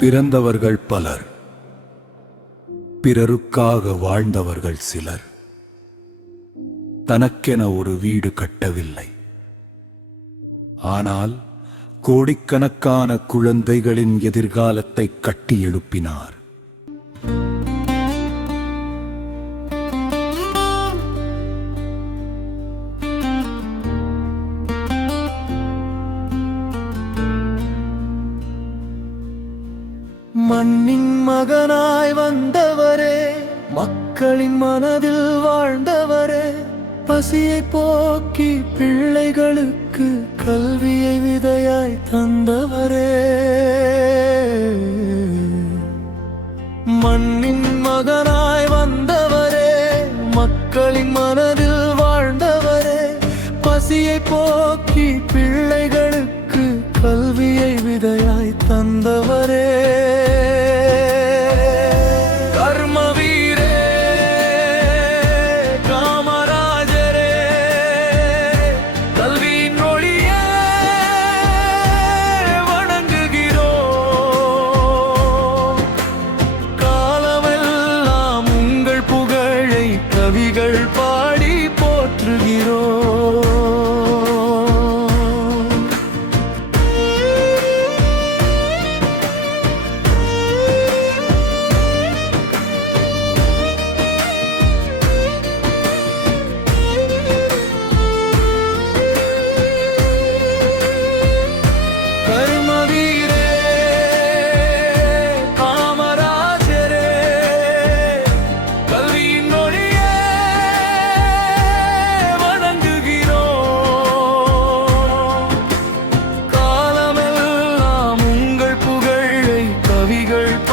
பிறந்தவர்கள் பலர், பிறருக்காக வாழ்ந்தவர்கள் சிலர். தனக்கென ஒரு வீடு கட்டவில்லை, ஆனால் கோடிக்கணக்கான குழந்தைகளின் எதிர்காலத்தை கட்டி எழுப்பினார். மண்ணின் மகனாய் வந்தவரே, மக்களின் மனதில் வாழ்ந்தவரே, பசியை போக்கி பிள்ளைகளுக்கு கல்வியை விதையாய் தந்தவரே. மண்ணின் மகனாய் வந்தவரே, மக்களின் மனதில் வாழ்ந்தவரே, பசியை போக்கி பிள்ளைகளுக்கு கல்வியை விதையாய் தந்தவரே. கவிகள்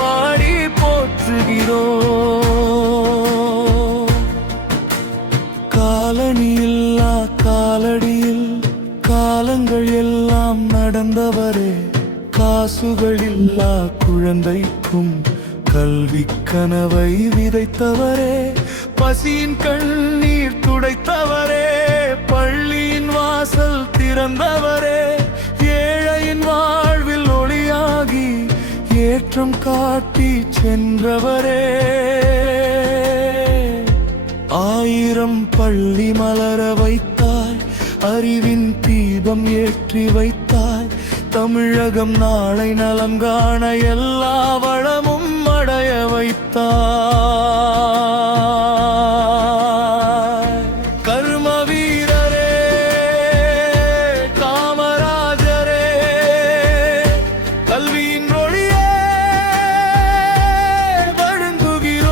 பாடி போற்றுகிறோம். காலனியில்லா காலடியில் காலங்கள் எல்லாம் நடந்தவரே, காசுகள் இல்லா குழந்தைக்கும் கல்வி கனவை விதைத்தவரே, பசியின் கண்ணீர் துடைத்தவரே, பள்ளியின் வாசல் திறந்தவரே, ஏழையின் வாழ்வில் ஒளியாகி ஏற்றம் காட்டி சென்றவரே. ஆயிரம் பள்ளி மலர வைத்தாய், அறிவின் தீபம் ஏற்றி வைத்தாய், தமிழகம் நாளை நலம் காண எல்லா வளமும் அடைய வைத்தாய். கர்ம வீரரே, காமராஜரே, கல்வியின் ஒளியே வழங்குகிறோம்.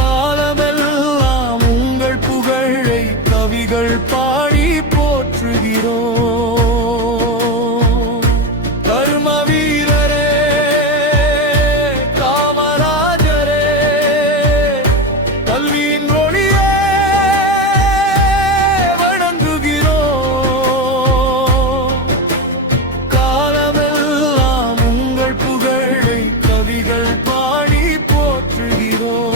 காலமெல்லாம் உங்கள் புகழை கவிகள் பாடி போற்றுகிறோம். கர்ம வீரரே, காமராஜரே, கல்வியின் ஒளியே வணங்குகிறோம். காலமெல்லாம் உங்கள் புகழை கவிகள் பாடி போற்றுகிறோம்.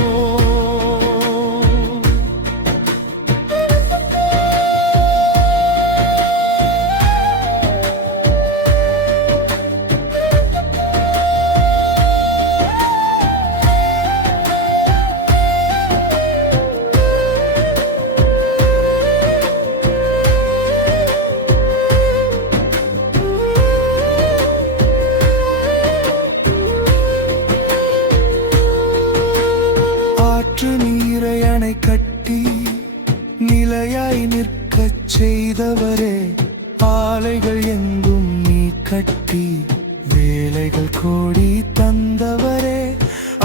ஆற்று நீரை அணை கட்டி நிலையாய் நிற்கச் செய்தவரே, ஆலைகள் எங்கும் நீ கட்டி வேலைகள் கோடி தந்தவரே,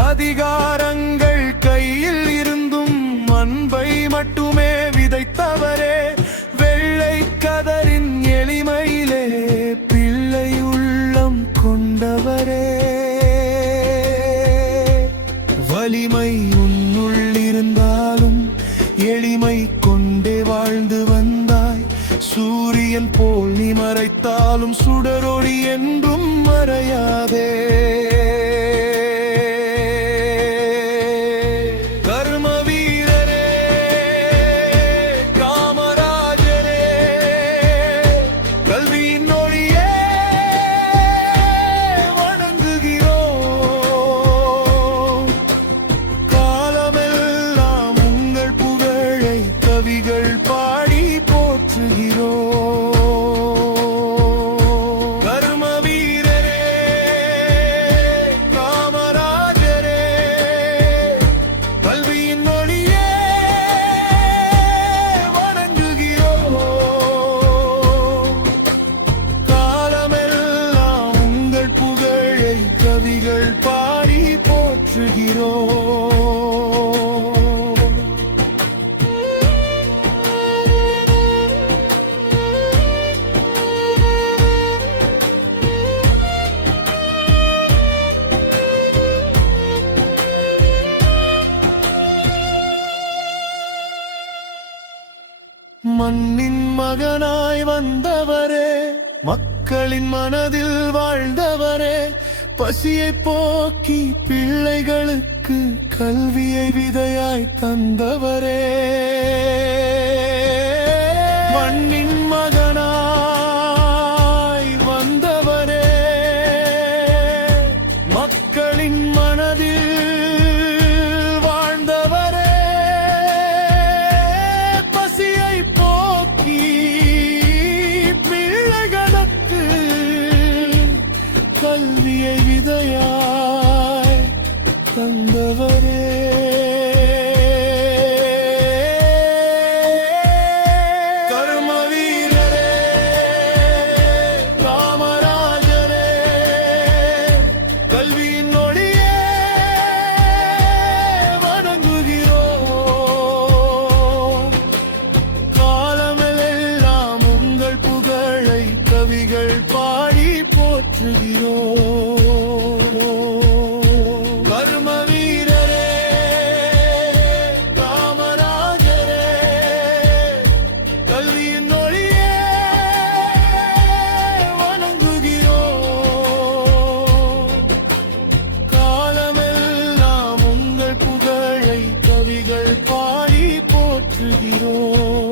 அதிகாரங்கள் கையில் இருந்தும் அன்பை மட்டுமே விதைத்தவரே, வெள்ளை கதரின் எளிமையிலே பிள்ளை உள்ளம் கொண்டவரே. வலிமை உன்னுள் இருந்தாலும் எளிமை கொண்டே வாழ்ந்து வந்தாய், சூரியன் போல் நீ மறைத்தாலும் சுடரொளி என்றும் மறையாதே. கர்ம வீரரே, காமராஜரே, கல்வியின் ஒளியே மகனாய் வந்தவரே, மக்களின் மனதில் வாழ்ந்தவரே, பசியை போக்கி பிள்ளைகளுக்கு கல்வியை விதையாய் தந்தவரே. மண்ணின் மகனாய் வந்தவரே, மக்களின் மனதில் வாழ்ந்தவரே, பசியை போக்கி பிள்ளைகளுக்கு கல்வியை விதையாய் தந்தவரே. கர்ம வீரரே, காமராஜரே, கல்வியின் ஒளியே வணங்குகிறோம். காலமெல்லாம் உங்கள் புகழை கவிகள் பாடி போற்றுகிறோம். கர்ம வீரரே, காமராஜரே, கல்வியின் ஒளியே வணங்குகிறோம். காலமெல்லாம் உங்கள் புகழை கவிகள் பாடி போற்றுகிறோம்.